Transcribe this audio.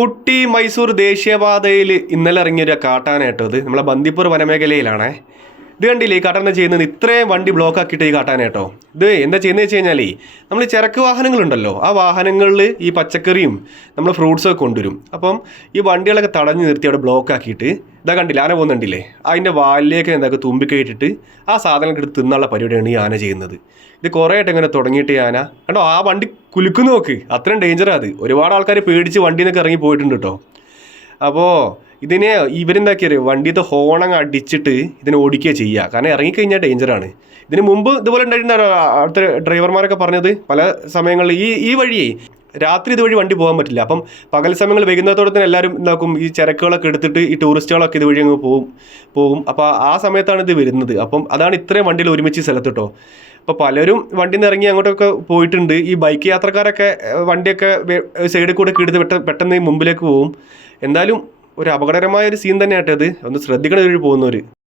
ഊട്ടി മൈസൂർ ദേശീയപാതയിൽ ഇന്നലെ ഇറങ്ങിയൊരു കാട്ടാനായിട്ടോ ഇത് നമ്മളെ ബന്ദിപ്പൂർ വനമേഖലയിലാണേ. ഇത് കണ്ടില്ലേ ഈ കാട്ടാന ചെയ്യുന്നത്? ഇത്രയും വണ്ടി ബ്ലോക്ക് ആക്കിയിട്ട് ഈ കാട്ടാനായിട്ടോ. ഇത് എന്താ ചെയ്യുന്നത് വെച്ച് കഴിഞ്ഞാൽ നമ്മൾ ചരക്ക് വാഹനങ്ങളുണ്ടല്ലോ, ആ വാഹനങ്ങളിൽ ഈ പച്ചക്കറിയും നമ്മൾ ഫ്രൂട്ട്സൊക്കെ കൊണ്ടുവരും. അപ്പം ഈ വണ്ടികളൊക്കെ തടഞ്ഞു നിർത്തി അവിടെ ബ്ലോക്ക് ആക്കിയിട്ട് ഇതാ കണ്ടില്ല, ആന പോകുന്നുണ്ടില്ലേ, അതിൻ്റെ വാലിലേക്ക് എന്താക്കുക തുമ്പിക്കയിട്ടിട്ട് ആ സാധനങ്ങൾ എടുത്ത് തിന്നുള്ള പരിപാടിയാണ് ഈ ആന ചെയ്യുന്നത്. ഇത് കുറേ ആയിട്ട് ഇങ്ങനെ തുടങ്ങിയിട്ട് ഈ ആന കണ്ടോ ആ വണ്ടി കുലുക്കുന്നു നോക്ക്, അത്രയും ഡേഞ്ചറാണ് അത്. ഒരുപാട് ആൾക്കാർ പേടിച്ച് വണ്ടിയിൽ നിന്നൊക്കെ ഇറങ്ങി പോയിട്ടുണ്ട് കേട്ടോ. അപ്പോൾ ഇതിനെ ഇവരെന്താക്കിയത് വണ്ടിയത്തെ ഹോണങ്ങ് അടിച്ചിട്ട് ഇതിനെ ഓടിക്കുക ചെയ്യുക, കാരണം ഇറങ്ങിക്കഴിഞ്ഞാൽ ഡേഞ്ചറാണ്. ഇതിന് മുമ്പ് ഇതുപോലെ ഉണ്ടായിട്ടുണ്ടോ അടുത്ത ഡ്രൈവർമാരൊക്കെ പറഞ്ഞത് പല സമയങ്ങളിൽ ഈ വഴിയേ രാത്രി ഇതുവഴി വണ്ടി പോകാൻ പറ്റില്ല. അപ്പം പകൽ സമയങ്ങൾ വൈകുന്നേരത്തോടെ തന്നെ എല്ലാവരും എന്താക്കും, ഈ ചരക്കുകളൊക്കെ എടുത്തിട്ട് ഈ ടൂറിസ്റ്റുകളൊക്കെ ഇതുവഴി അങ്ങ് പോകും. അപ്പോൾ ആ സമയത്താണ് ഇത് വരുന്നത്. അപ്പം അതാണ് ഇത്രയും വണ്ടിയിൽ ഒരുമിച്ച് സ്ഥലത്ത് കേട്ടോ. അപ്പോൾ പലരും വണ്ടിയിൽ നിന്ന് ഇറങ്ങി അങ്ങോട്ടൊക്കെ പോയിട്ടുണ്ട്. ഈ ബൈക്ക് യാത്രക്കാരൊക്കെ വണ്ടിയൊക്കെ സൈഡിൽ കൂടെ എടുത്ത് പെട്ടെന്ന് മുമ്പിലേക്ക് പോകും. എന്തായാലും ഒരു അപകടകരമായ ഒരു സീൻ തന്നെയാട്ടത്. ഒന്ന് ശ്രദ്ധിക്കണം ഇതിൽ പോകുന്നവർ.